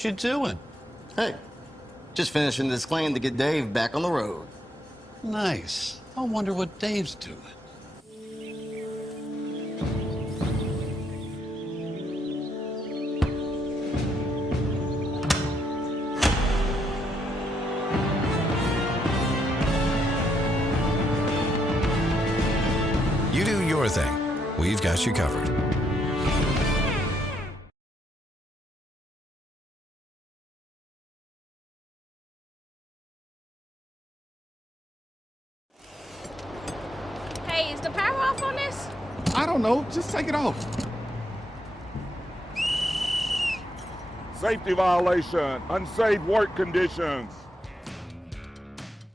You doing? Hey, just finishing this claim to get Dave back on the road. Nice. I wonder what Dave's doing. You do your thing. We've got you covered. Hey, is the power off on this? I don't know. Just take it off. Safety violation, unsafe work conditions.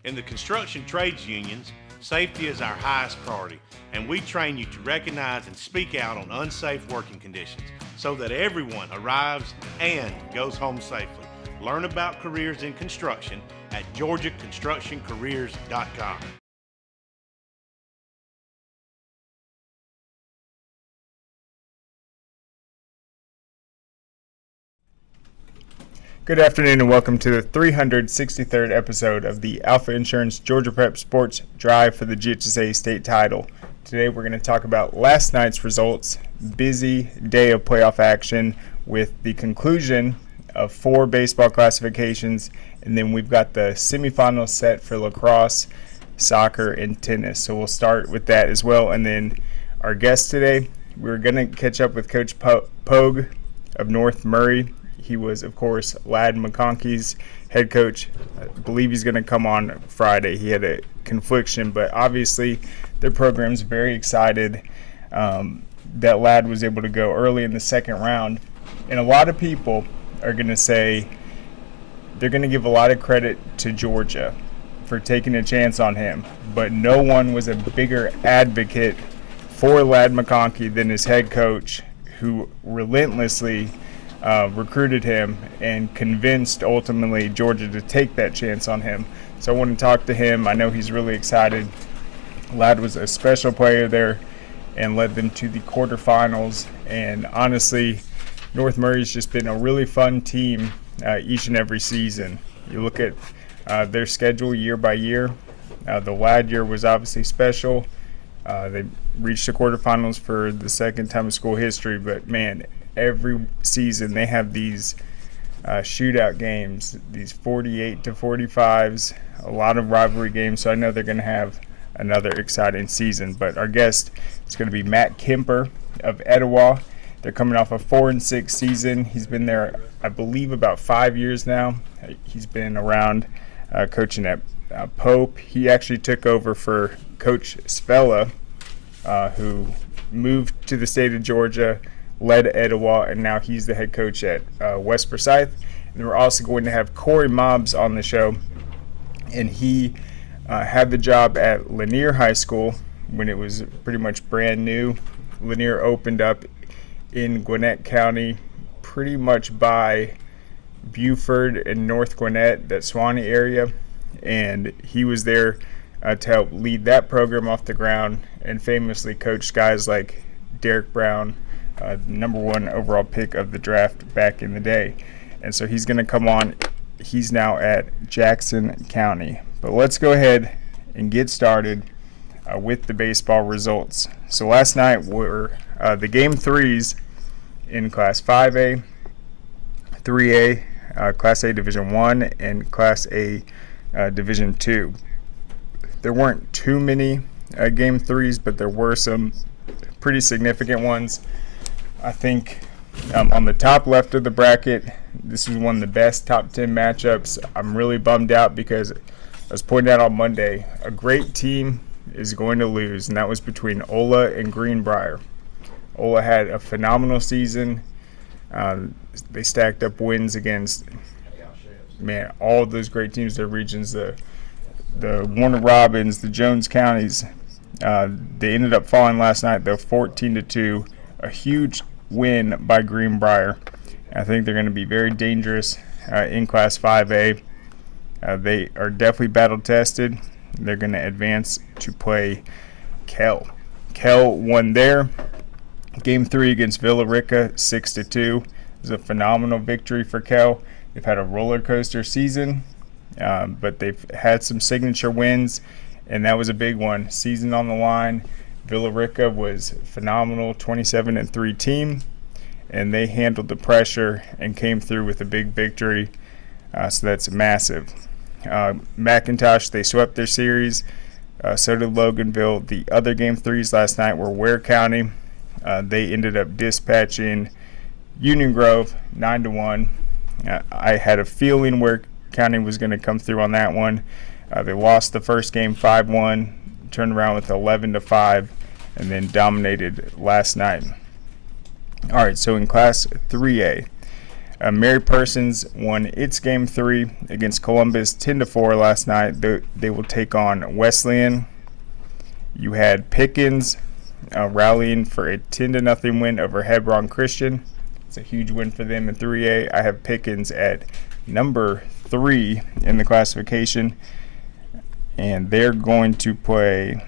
In the construction trades unions, safety is our highest priority, and we train you to recognize and speak out on unsafe working conditions so that everyone arrives and goes home safely. Learn about careers in construction at georgiaconstructioncareers.com. Good afternoon and welcome to the 363rd episode of the Alfa Insurance Georgia Prep Sports Drive for the GHSA State Title. Today we're going to talk about last night's results, busy day of playoff action with the conclusion of 4 baseball classifications, and then we've got the semifinals set for lacrosse, soccer, and tennis. So we'll start with that as well. And then our guest today, we're going to catch up with Coach Poag of North Murray. He was, of course, Ladd McConkey's head coach. I believe he's going to come on Friday. He had a confliction, but obviously their program's very excited that Ladd was able to go early in the second round. And a lot of people are going to say they're going to give a lot of credit to Georgia for taking a chance on him, but no one was a bigger advocate for Ladd McConkey than his head coach, who relentlessly recruited him and convinced ultimately Georgia to take that chance on him. So I want to talk to him. I know he's really excited. Ladd was a special player there and led them to the quarterfinals. And honestly, North Murray's just been a really fun team each and every season. You look at their schedule year by year. The Ladd year was obviously special. They reached the quarterfinals for the second time in school history, but man, every season they have these shootout games, these 48 to 45s, a lot of rivalry games. So I know they're going to have another exciting season. But our guest is going to be Matt Kemper of Etowah. They're coming off a 4-6 season. He's been there, I believe, about 5 years now. He's been around coaching at Pope. He actually took over for Coach Svella, who moved to the state of Georgia, led Etowah, and now he's the head coach at West Forsyth. And we're also going to have Corey Mobbs on the show, and he had the job at Lanier High School when it was pretty much brand new. Lanier opened up in Gwinnett County, pretty much by Buford and North Gwinnett, that Suwannee area, and he was there to help lead that program off the ground and famously coached guys like Derek Brown, number 1 overall pick of the draft back in the day. And so he's going to come on. He's now at Jackson County. But let's go ahead and get started with the baseball results. So last night were the game 3s in Class 5A, 3A, Class A Division 1, and Class A Division 2. There weren't too many game 3s, but there were some pretty significant ones. I think on the top left of the bracket, this was one of the best top 10 matchups. I'm really bummed out because, as pointed out on Monday, a great team is going to lose, and that was between Ola and Greenbrier. Ola had a phenomenal season. They stacked up wins against, all of those great teams, their regions, the Warner Robins, the Jones counties. They ended up falling last night, though, 14-2, a huge win by Greenbrier. I think they're going to be very dangerous in Class 5A. They are definitely battle-tested. They're going to advance to play Kell. Kell won their Game 3 against Villa Rica 6-2. It was a phenomenal victory for Kell. They've had a roller coaster season, but they've had some signature wins, and that was a big one. Season on the line. Villarica was phenomenal, 27-3 team, and they handled the pressure and came through with a big victory. So that's massive. McIntosh, they swept their series. So did Loganville. The other game threes last night were Ware County. They ended up dispatching Union Grove 9-1. I had a feeling Ware County was going to come through on that one. They lost the first game 5-1, turned around with 11-5, and then dominated last night. All right, so in Class 3A, Mary Persons won its game 3 against Columbus 10-4 last night. They will take on Wesleyan. You had Pickens rallying for a 10-0 win over Hebron Christian. It's a huge win for them in 3A. I have Pickens at number 3 in the classification, and they're going to play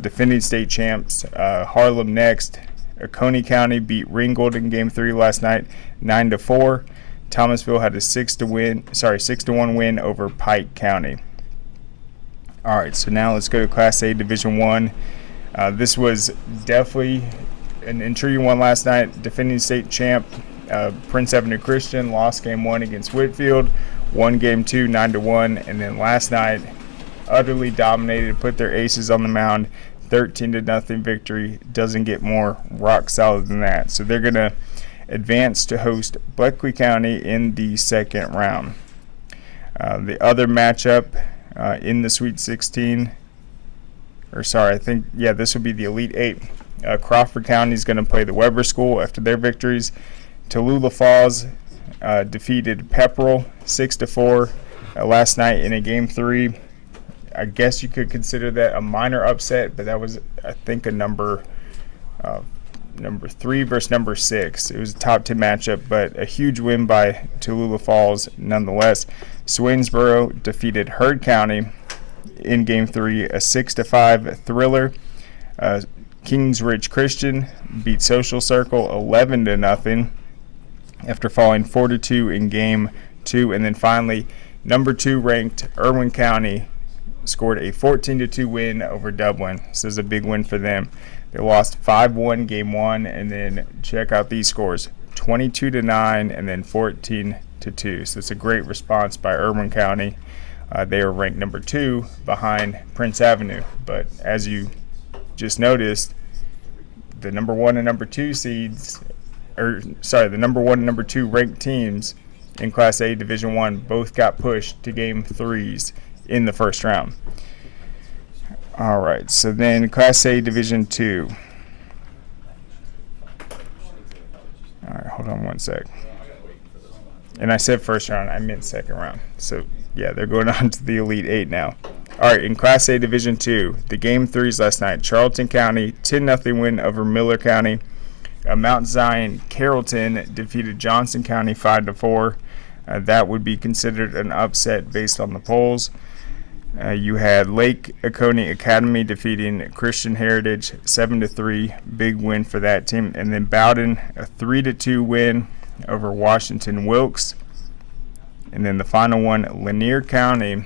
defending state champs Harlem next. Oconee County beat Ringgold in Game 3 last night, 9-4. Thomasville had a 6-1 win over Pike County. All right, so now let's go to Class A Division 1. This was definitely an intriguing one last night. Defending state champ Prince Avenue Christian lost Game 1 against Whitfield, won Game 2 9-1, and then last night utterly dominated, put their aces on the mound. 13-0 victory. Doesn't get more rock solid than that. So they're going to advance to host Bleckley County in the second round. The other matchup in the Sweet 16, this would be the Elite 8. Crawford County is going to play the Weber School after their victories. Tallulah Falls defeated Pepperell 6-4 last night in a Game 3. I guess you could consider that a minor upset, but that was, I think, a number 3 versus number 6. It was a top 10 matchup, but a huge win by Tallulah Falls nonetheless. Swainsboro defeated Heard County in Game 3, a 6-5 thriller. Kings Ridge Christian beat Social Circle 11-0 after falling 4-2 in Game 2. And then finally, number 2 ranked Irwin County scored a 14-2 win over Dublin. This is a big win for them. They lost 5-1 Game 1, and then check out these scores: 22-9 and then 14-2. So it's a great response by Irwin County. They are ranked number 2 behind Prince Avenue. But as you just noticed, the number 1 and number 2 the number 1 and number 2 ranked teams in Class A Division 1 both got pushed to Game 3s in the first round. All right, so then Class A Division 2. All right, hold on one sec. And I said first round, I meant second round. So, yeah, they're going on to the Elite 8 now. All right, in Class A Division 2, the Game 3s last night, Charlton County, 10-0 win over Miller County. Mount Zion Carrollton defeated Johnson County 5-4. That would be considered an upset based on the polls. You had Lake Oconee Academy defeating Christian Heritage 7-3, big win for that team. And then Bowden, a 3-2 win over Washington Wilkes. And then the final one, Lanier County,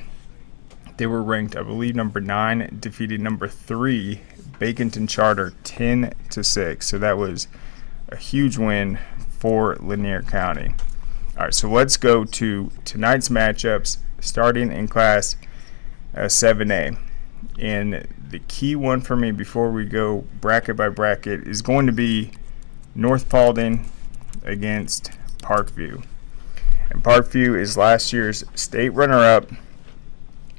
they were ranked, I believe, number 9, defeated number 3, Baconton Charter 10-6. So that was a huge win for Lanier County. All right, so let's go to tonight's matchups, starting in Class 7A. And the key one for me before we go bracket by bracket is going to be North Paulding against Parkview. And Parkview is last year's state runner-up.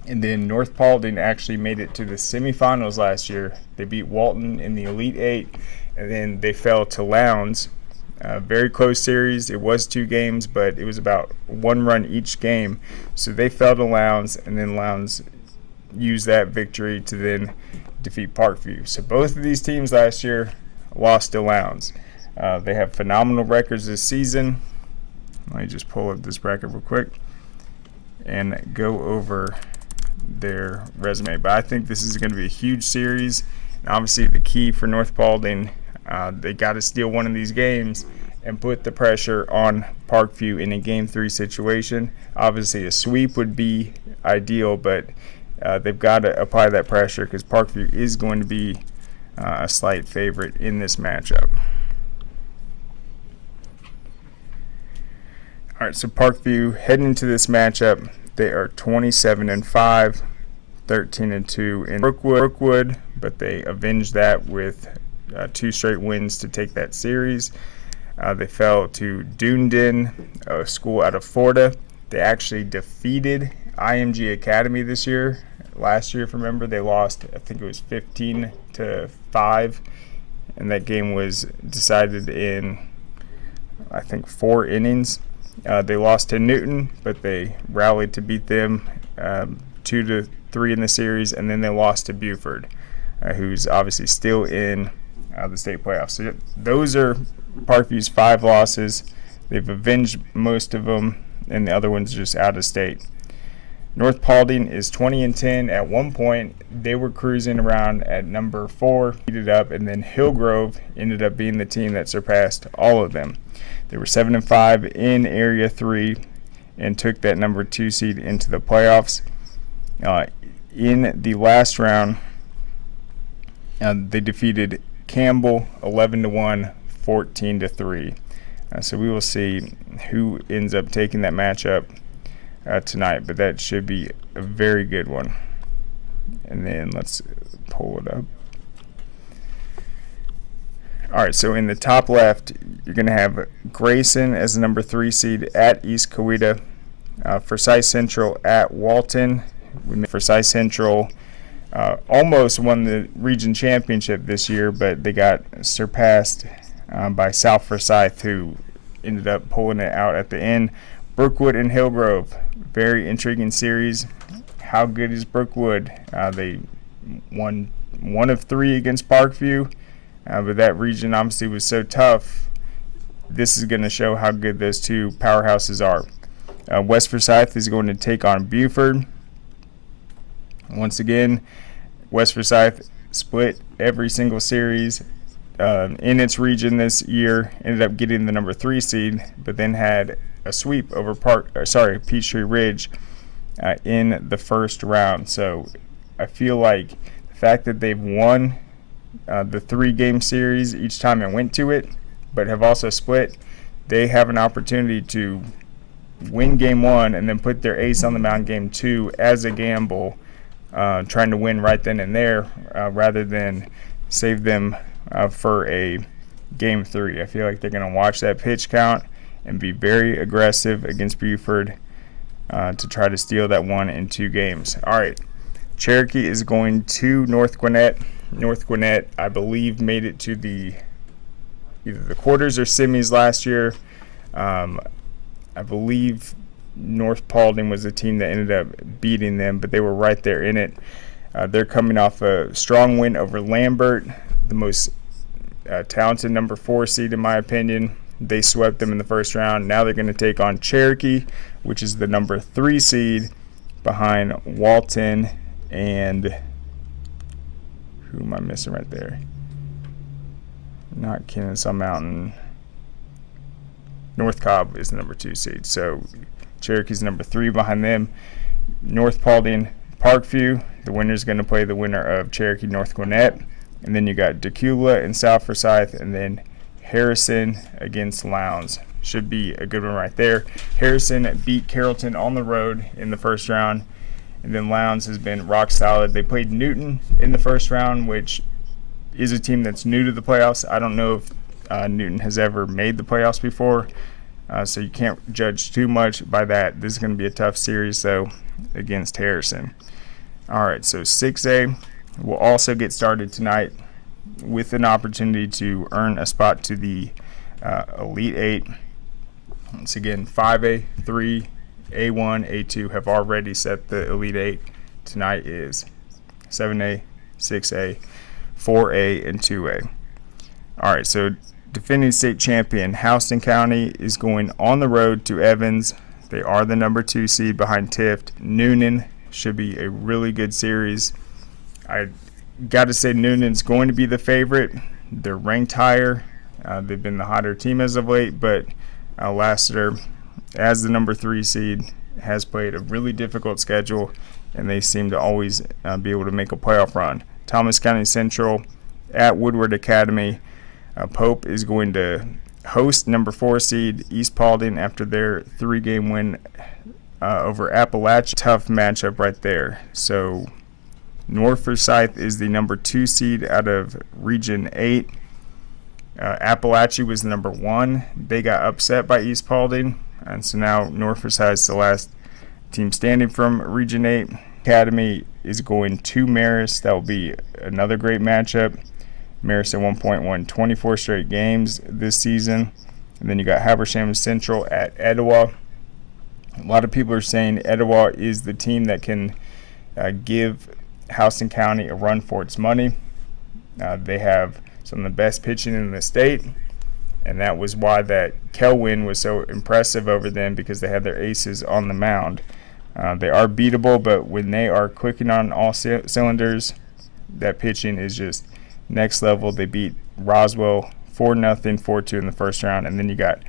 And then North Paulding actually made it to the semifinals last year. They beat Walton in the Elite 8, and then they fell to Lowndes. Very close series. It was 2 games, but it was about 1 run each game. So they fell to Lowndes, and then Lowndes used that victory to then defeat Parkview. So both of these teams last year lost to Lowndes. They have phenomenal records this season. Let me just pull up this bracket real quick and go over their resume. But I think this is going to be a huge series. And obviously, the key for North Paulding, they got to steal one of these games and put the pressure on Parkview in a Game 3 situation. Obviously, a sweep would be ideal, but they've got to apply that pressure because Parkview is going to be a slight favorite in this matchup. All right, so Parkview heading into this matchup, they are 27-5, 13-2 in Brookwood, but they avenged that with 2 straight wins to take that series. They fell to Dunedin, a school out of Florida. They actually defeated IMG Academy this year. Last year, if you remember, they lost, I think it was 15-5, and that game was decided in, I think, 4 innings. They lost to Newton, but they rallied to beat them 2-3 in the series, and then they lost to Buford, who's obviously still in the state playoffs. So those are Parkview's 5 losses. They've avenged most of them, and the other ones just out of state. North Paulding is 20-10. At one point, they were cruising around at number 4, heated up, and then Hillgrove ended up being the team that surpassed all of them. They were 7-5 in Area 3 and took that number 2 seed into the playoffs. In the last round, they defeated Campbell 11-1, 14-3. So we will see who ends up taking that matchup tonight, but that should be a very good one. And then let's pull it up. All right, so in the top left, you're going to have Grayson as the number 3 seed at East Coweta. Forsyth Central at Walton. Forsyth Central almost won the region championship this year, but they got surpassed by South Forsyth, who ended up pulling it out at the end. Brookwood and Hillgrove, very intriguing series. How good is Brookwood? They won 1 of 3 against Parkview, but that region obviously was so tough. This is going to show how good those 2 powerhouses are. West Forsyth is going to take on Buford. Once again, West Forsyth split every single series in its region this year, ended up getting the number 3 seed, but then had a sweep over Peachtree Ridge in the first round. So I feel like the fact that they've won the 3-game series each time it went to it, but have also split, they have an opportunity to win game 1 and then put their ace on the mound game 2 as a gamble, trying to win right then and there, rather than save them for a game 3. I feel like they're going to watch that pitch count and be very aggressive against Buford to try to steal that 1 in 2 games. All right, Cherokee is going to North Gwinnett. North Gwinnett, I believe, made it to either the quarters or semis last year. I believe North Paulding was the team that ended up beating them, but they were right there in it. They're coming off a strong win over Lambert, the most talented number 4 seed in my opinion. They swept them in the first round. Now they're going to take on Cherokee, which is the number 3 seed behind Walton and who am I missing right there? Not Kennesaw Mountain. North Cobb is the number 2 seed. So Cherokee's number 3 behind them. North Paulding, Parkview. The winner is going to play the winner of Cherokee North Gwinnett. And then you got Decula and South Forsyth, and then Harrison against Lowndes. Should be a good one right there. Harrison beat Carrollton on the road in the first round, and then Lowndes has been rock solid. They played Newton in the first round, which is a team that's new to the playoffs. I don't know if Newton has ever made the playoffs before, so you can't judge too much by that. This is going to be a tough series, though, against Harrison. All right, so 6A will also get started tonight with an opportunity to earn a spot to the Elite 8. Once again, 5A, 3, A1, A2 have already set the Elite 8. Tonight is 7A, 6A, 4A, and 2A. All right, so defending state champion Houston County is going on the road to Evans. They are the number 2 seed behind Tift. Noonan should be a really good series. I got to say Noonan's going to be the favorite. They're ranked higher. They've been the hotter team as of late, but Lassiter, as the number 3 seed, has played a really difficult schedule, and they seem to always be able to make a playoff run. Thomas County Central at Woodward Academy. Pope is going to host number 4 seed East Paulding after their 3-game win over Appalachia. Tough matchup right there. So North Forsyth is the number 2 seed out of Region 8. Appalachia was the number 1. They got upset by East Paulding, and so now North Forsyth is the last team standing from Region 8. Academy is going to Neers. That will be another great matchup. Neers at one point won 24 straight games this season. And then you got Habersham Central at Etowah. A lot of people are saying Etowah is the team that can give Houston County a run for its money. They have some of the best pitching in the state, and that was why that Kell win was so impressive over them, because they had their aces on the mound. They are beatable, but when they are clicking on all cylinders, that pitching is just next level. They beat Roswell 4-0, 4-2 in the first round, and then you got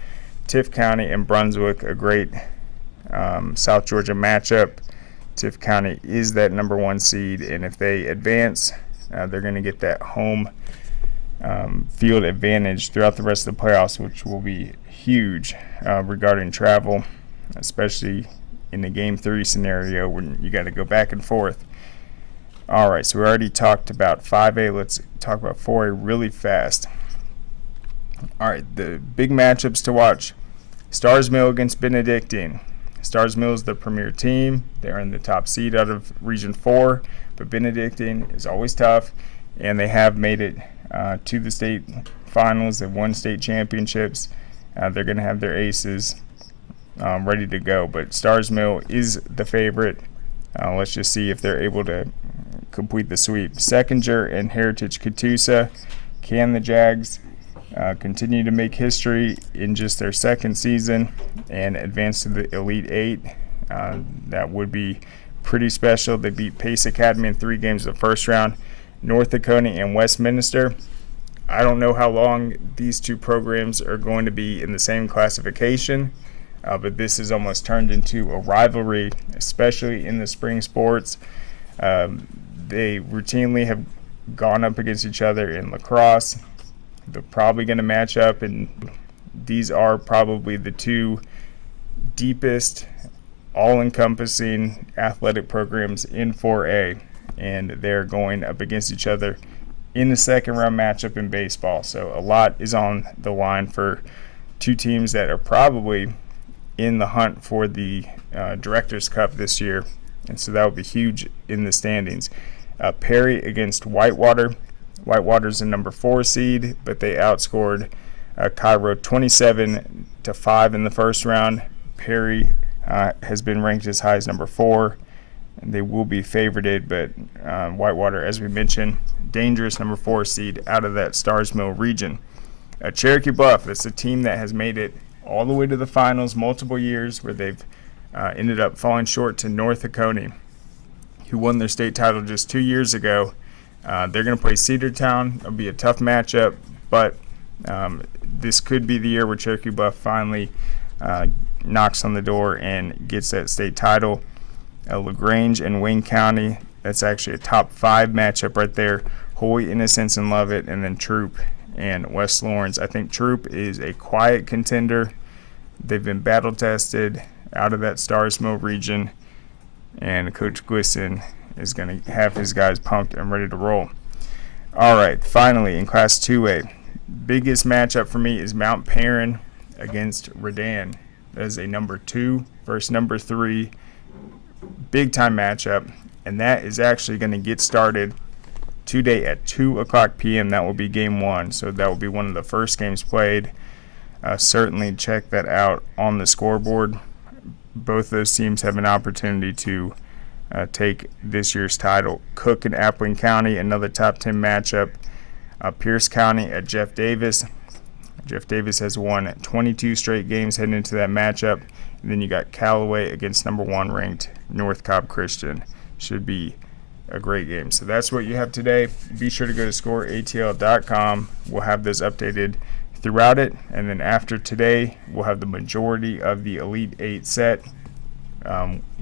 Tift County and Brunswick, a great South Georgia matchup. Tift County is that number 1 seed, and if they advance, they're going to get that home field advantage throughout the rest of the playoffs, which will be huge regarding travel, especially in the Game 3 scenario when you got to go back and forth. All right, so we already talked about 5A. Let's talk about 4A really fast. All right, the big matchups to watch. Stars Mill against Benedictine. Stars Mill is the premier team. They're in the top seed out of Region 4, but Benedictine is always tough, and they have made it to the state finals. They've won state championships. They're going to have their aces ready to go, but Stars Mill is the favorite. Let's just see if they're able to complete the sweep. Seconder and Heritage Catoosa. Can the Jags continue to make history in just their second season and advance to the Elite 8? That would be pretty special. They beat Pace Academy in 3 games of the first round. North Oconee and Westminster. I don't know how long these 2 programs are going to be in the same classification, but this has almost turned into a rivalry, especially in the spring sports. They routinely have gone up against each other in lacrosse. They're probably going to match up, and these are probably the 2 deepest, all-encompassing athletic programs in 4A, and they're going up against each other in the second-round matchup in baseball. So a lot is on the line for 2 teams that are probably in the hunt for the Directors' Cup this year, and so that would be huge in the standings. Perry against Whitewater. Whitewater's the number 4 seed, but they outscored Cairo 27-5 in the first round. Perry has been ranked as high as number 4, and they will be favorited, but Whitewater, as we mentioned, dangerous number 4 seed out of that Stars Mill region. Cherokee Bluff, that's a team that has made it all the way to the finals multiple years, where they've ended up falling short to North Oconee, who won their state title just 2 years ago. They're going to play Cedartown. It'll be a tough matchup, but this could be the year where Cherokee Bluff finally knocks on the door and gets that state title. LaGrange and Wayne County, that's actually a top 5 matchup right there. Holy Innocents and Lovett, and then Troop and West Lawrence. I think Troop is a quiet contender. They've been battle tested out of that Stars Mill region, and Coach Glisson is going to have his guys pumped and ready to roll. All right, finally in Class 2A, biggest matchup for me is Mount Perrin against Redan. That is a number 2 versus number 3 big-time matchup, and that is actually going to get started today at 2:00 p.m. That will be Game 1, so that will be one of the first games played. Certainly check that out on the scoreboard. Both those teams have an opportunity to take this year's title. Cook and Appling County, another top 10 matchup. Pierce County at Jeff Davis. Jeff Davis has won 22 straight games heading into that matchup. And then you got Callaway against number 1 ranked North Cobb Christian. Should be a great game. So that's what you have today. Be sure to go to scoreatl.com. We'll have those updated throughout it. And then after today, we'll have the majority of the Elite 8 set,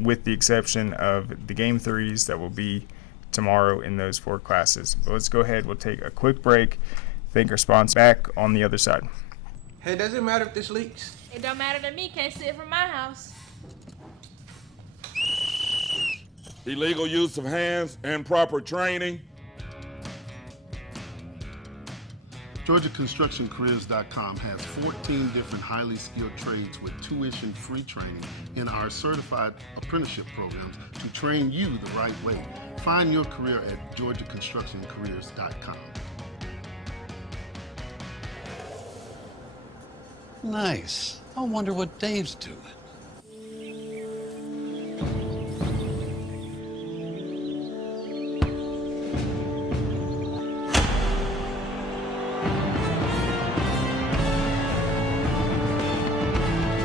with the exception of the Game 3s that will be tomorrow in those 4 classes. But let's go ahead. We'll take a quick break. Thank our sponsor. Back on the other side. Hey, does it matter if this leaks? It don't matter to me. Can't see it from my house. Illegal use of hands and proper training. GeorgiaConstructionCareers.com has 14 different highly skilled trades with tuition-free training in our certified apprenticeship programs to train you the right way. Find your career at GeorgiaConstructionCareers.com. Nice. I wonder what Dave's doing.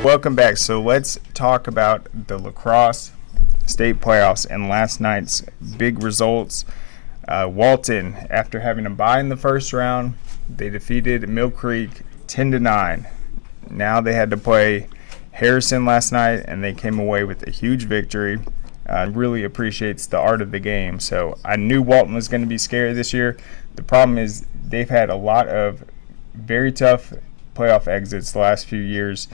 Welcome back. So let's talk about the lacrosse state playoffs and last night's big results. Walton, after having a bye in the first round, they defeated Mill Creek 10-9. Now they had to play Harrison last night, and they came away with a huge victory. Really appreciates the art of the game. So I knew Walton was going to be scary this year. The problem is they've had a lot of very tough playoff exits the last few years,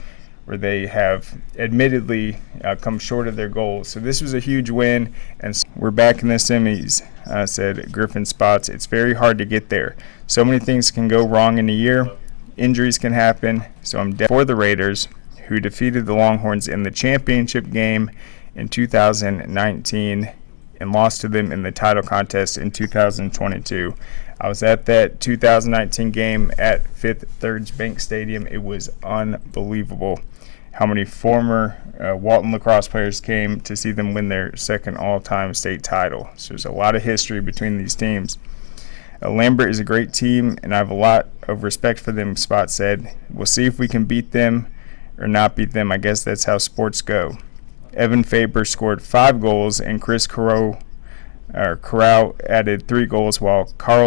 where they have admittedly come short of their goals. So this was a huge win, and we're back in the semis, said Griffin Spots. It's very hard to get there. So many things can go wrong in a year. Injuries can happen. So I'm for the Raiders, who defeated the Longhorns in the championship game in 2019 and lost to them in the title contest in 2022. I was at that 2019 game at Fifth Third Bank Stadium. It was unbelievable how many former Walton lacrosse players came to see them win their second all-time state title. So there's a lot of history between these teams. Lambert is a great team, and I have a lot of respect for them, Spot said. We'll see if we can beat them or not beat them. I guess that's how sports go. Evan Faber scored 5 goals, and Chris Corral added 3 goals, while Carl